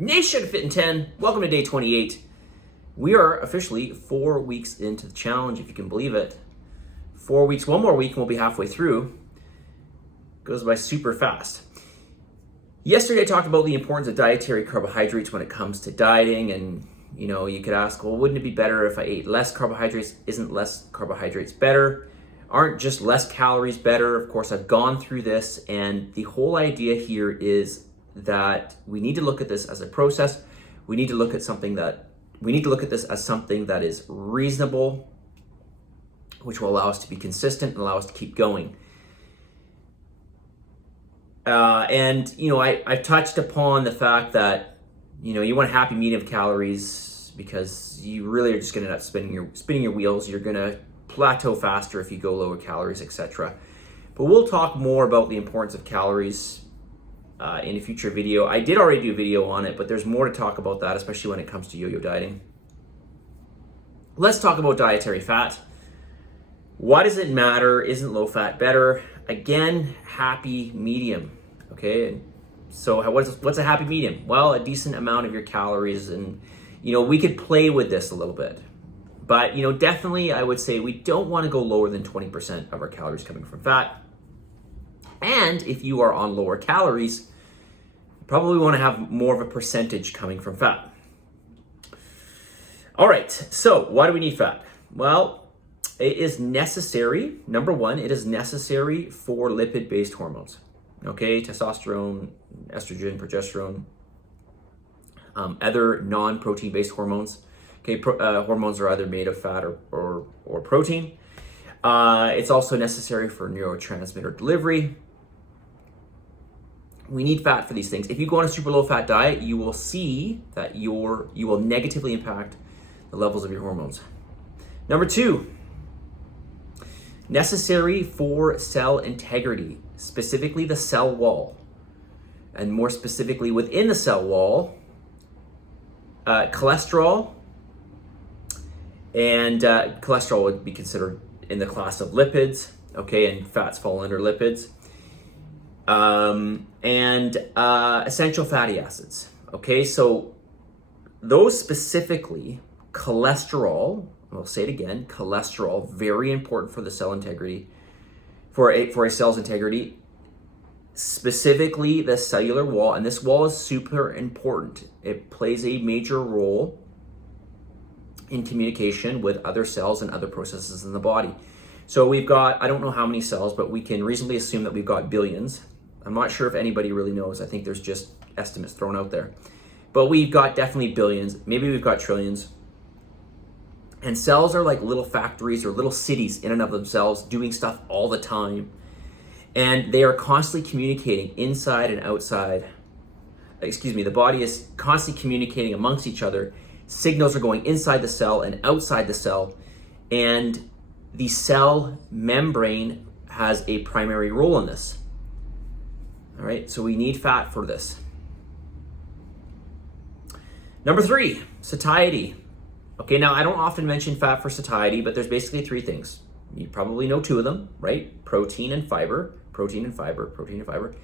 Nation Fitin10, welcome to day 28. We are officially 4 weeks into the challenge, if you can believe it. 4 weeks, one more week, and we'll be halfway through. Goes by super fast. Yesterday I talked about the importance of dietary carbohydrates when it comes to dieting, and you could ask, well, wouldn't it be better if I ate less carbohydrates? Isn't less carbohydrates better? Aren't just less calories better? Of course, I've gone through this, and the whole idea here is that we need to look at this as a process. We need to look at this as something that is reasonable, which will allow us to be consistent and allow us to keep going. I've touched upon the fact that you want a happy medium of calories because you really are just going to end up spinning your wheels. You're going to plateau faster if you go lower calories, etc. But we'll talk more about the importance of calories in a future video. I did already do a video on it, but there's more to talk about that, especially when it comes to yo-yo dieting. Let's talk about dietary fat. Why does it matter? Isn't low fat better? Again, happy medium. Okay, so what's a happy medium? Well, a decent amount of your calories, and we could play with this a little bit. But definitely I would say we don't want to go lower than 20% of our calories coming from fat. And if you are on lower calories, you probably want to have more of a percentage coming from fat. All right, so why do we need fat? Well, it is necessary. Number one, it is necessary for lipid-based hormones. Okay, testosterone, estrogen, progesterone, other non-protein-based hormones. Okay, hormones are either made of fat or protein. It's also necessary for neurotransmitter delivery. We need fat for these things. If you go on a super low fat diet, you will see that you will negatively impact the levels of your hormones. Number two, necessary for cell integrity, specifically the cell wall. And more specifically within the cell wall, cholesterol, and cholesterol would be considered in the class of lipids, okay, and fats fall under lipids. And essential fatty acids, okay? So those specifically, cholesterol, I'll say it again, cholesterol, very important for the cell integrity, for a cell's integrity, specifically the cellular wall, and this wall is super important. It plays a major role in communication with other cells and other processes in the body. So we've got, I don't know how many cells, but we can reasonably assume that we've got billions. I'm not sure if anybody really knows. I think there's just estimates thrown out there. But we've got definitely billions. Maybe we've got trillions. And cells are like little factories or little cities in and of themselves, doing stuff all the time. And they are constantly communicating inside and outside. The body is constantly communicating amongst each other. Signals are going inside the cell and outside the cell. And the cell membrane has a primary role in this. All right, so we need fat for this. Number three, satiety. Okay, now I don't often mention fat for satiety, but there's basically three things. You probably know two of them, right? Protein and fiber, protein and fiber, protein and fiber.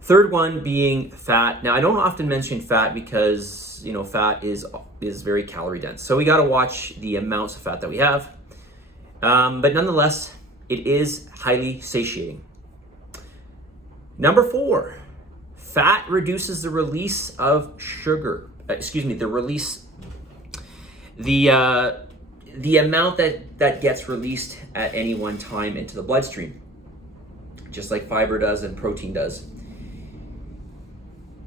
Third one being fat. Now I don't often mention fat because fat is very calorie dense. So we got to watch the amounts of fat that we have. But nonetheless, it is highly satiating. Number four, fat reduces the release of sugar. The amount that gets released at any one time into the bloodstream, just like fiber does and protein does.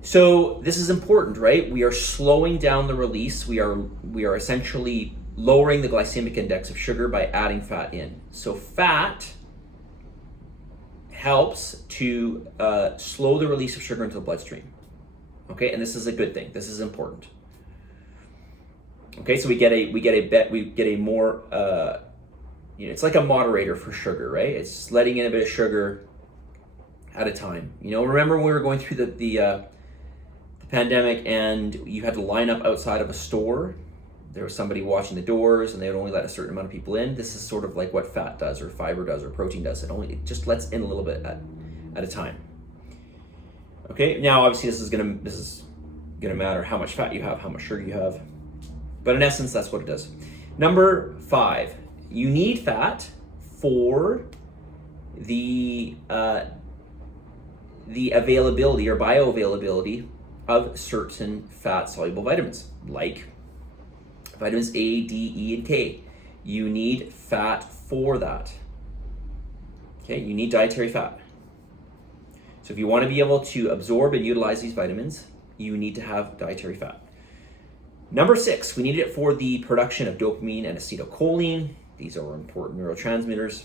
So this is important, right? We are slowing down the release. We are essentially lowering the glycemic index of sugar by adding fat in. So fat helps to slow the release of sugar into the bloodstream. Okay, and this is a good thing. This is important. Okay, so we get a more it's like a moderator for sugar, right? It's letting in a bit of sugar at a time. Remember when we were going through the pandemic and you had to line up outside of a store? There was somebody watching the doors and they would only let a certain amount of people in. This is sort of like what fat does or fiber does or protein does. It just lets in a little bit at a time. Okay, now obviously this is gonna going to matter how much fat you have, how much sugar you have. But in essence, that's what it does. Number 5, you need fat for the availability or bioavailability of certain fat-soluble vitamins, like vitamins A, D, E, and K. You need fat for that. Okay, you need dietary fat. So if you want to be able to absorb and utilize these vitamins, you need to have dietary fat. Number 6, we need it for the production of dopamine and acetylcholine. These are important neurotransmitters.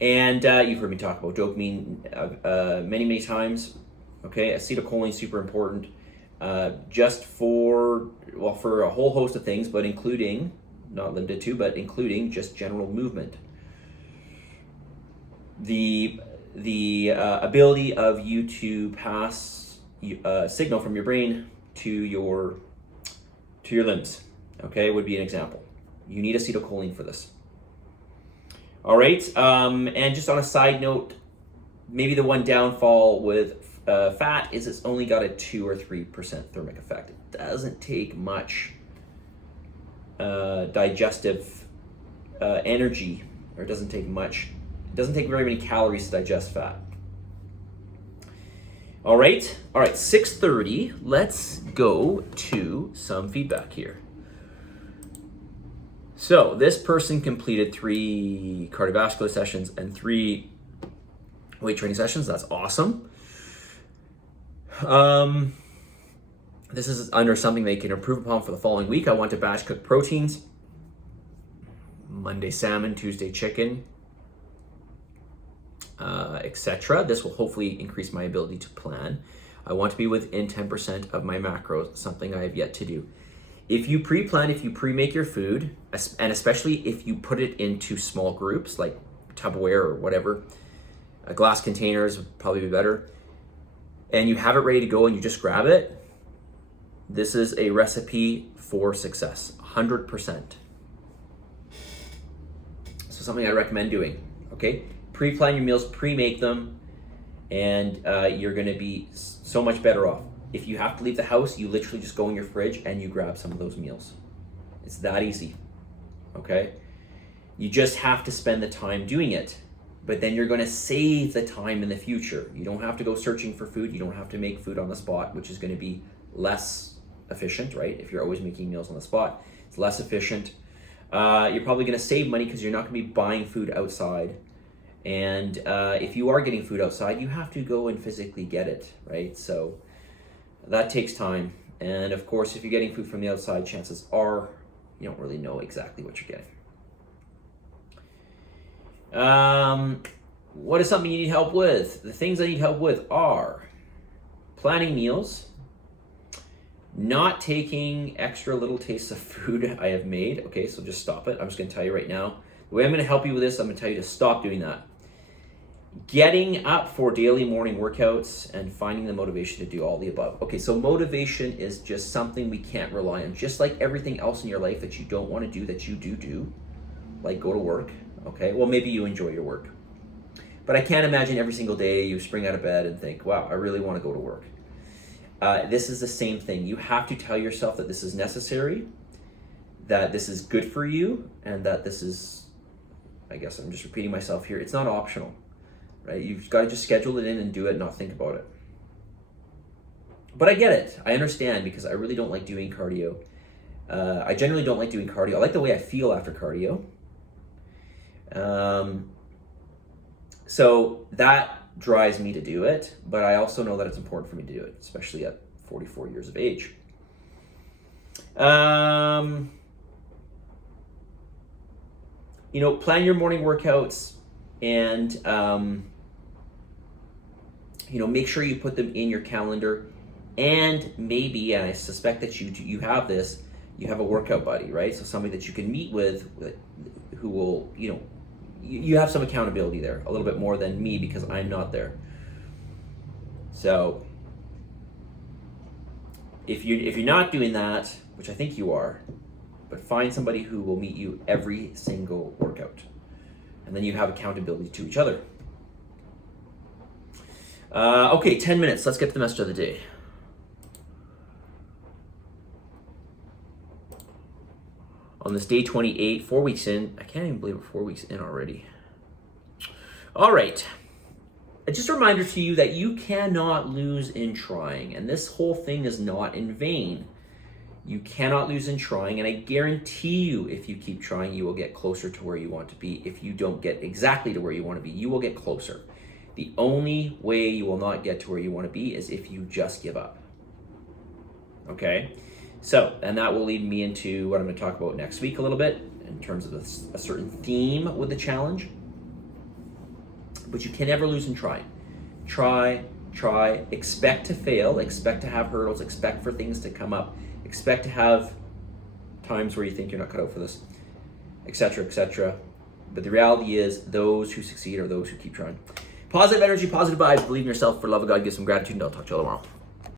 And you've heard me talk about dopamine many, many times. Okay, acetylcholine is super important, just for a whole host of things, but including, not limited to, but including just general movement. The ability of you to pass a signal from your brain to your limbs, okay, would be an example. You need acetylcholine for this. All right, and just on a side note, maybe the one downfall with fat is it's only got a 2 or 3% thermic effect. It doesn't take much digestive energy, or it doesn't take very many calories to digest fat. All right, 6:30, let's go to some feedback here. So this person completed 3 cardiovascular sessions and 3 weight training sessions. That's awesome. This is under something they can improve upon for the following week. I want to batch cook proteins. Monday salmon, Tuesday chicken, etc. This will hopefully increase my ability to plan. I want to be within 10% of my macros, something I have yet to do. If you pre-plan, if you pre-make your food, and especially if you put it into small groups like Tupperware or whatever, glass containers would probably be better, and you have it ready to go and you just grab it, this is a recipe for success, 100%. So something I recommend doing, okay? Pre-plan your meals, pre-make them, and you're gonna be so much better off. If you have to leave the house, you literally just go in your fridge and you grab some of those meals. It's that easy, okay? You just have to spend the time doing it, but then you're gonna save the time in the future. You don't have to go searching for food. You don't have to make food on the spot, which is gonna be less efficient, right? If you're always making meals on the spot, it's less efficient. You're probably gonna save money because you're not gonna be buying food outside. And if you are getting food outside, you have to go and physically get it, right? So that takes time. And of course, if you're getting food from the outside, chances are you don't really know exactly what you're getting. What is something you need help with? The things I need help with are planning meals, not taking extra little tastes of food I have made. Okay, so just stop it. I'm just gonna tell you right now. The way I'm gonna help you with this, I'm gonna tell you to stop doing that. Getting up for daily morning workouts and finding the motivation to do all the above. Okay, so motivation is just something we can't rely on. Just like everything else in your life that you don't want to do that you do, like go to work, okay? Well, maybe you enjoy your work. But I can't imagine every single day you spring out of bed and think, wow, I really want to go to work. This is the same thing. You have to tell yourself that this is necessary, that this is good for you, and that this is, I guess I'm just repeating myself here, it's not optional. Right? You've got to just schedule it in and do it, not think about it. But I get it. I understand because I really don't like doing cardio. I generally don't like doing cardio. I like the way I feel after cardio. So that drives me to do it, but I also know that it's important for me to do it, especially at 44 years of age. Plan your morning workouts and make sure you put them in your calendar, and maybe, and I suspect that you have this, you have a workout buddy, right? So somebody that you can meet with who will, you have some accountability there, a little bit more than me because I'm not there. So if you're not doing that, which I think you are, but find somebody who will meet you every single workout, and then you have accountability to each other. Okay, 10 minutes. Let's get to the message of the day. On this day 28, 4 weeks in. I can't even believe we're 4 weeks in already. All right. Just a reminder to you that you cannot lose in trying, and this whole thing is not in vain. You cannot lose in trying, and I guarantee you, if you keep trying, you will get closer to where you want to be. If you don't get exactly to where you want to be, you will get closer. The only way you will not get to where you want to be is if you just give up. Okay? So, and that will lead me into what I'm going to talk about next week a little bit in terms of a certain theme with the challenge. But you can never lose in trying. Try, expect to fail, expect to have hurdles, expect for things to come up, expect to have times where you think you're not cut out for this, etc., etc. But the reality is those who succeed are those who keep trying. Positive energy, positive vibes, believe in yourself, for the love of God, give some gratitude, and I'll talk to you all tomorrow.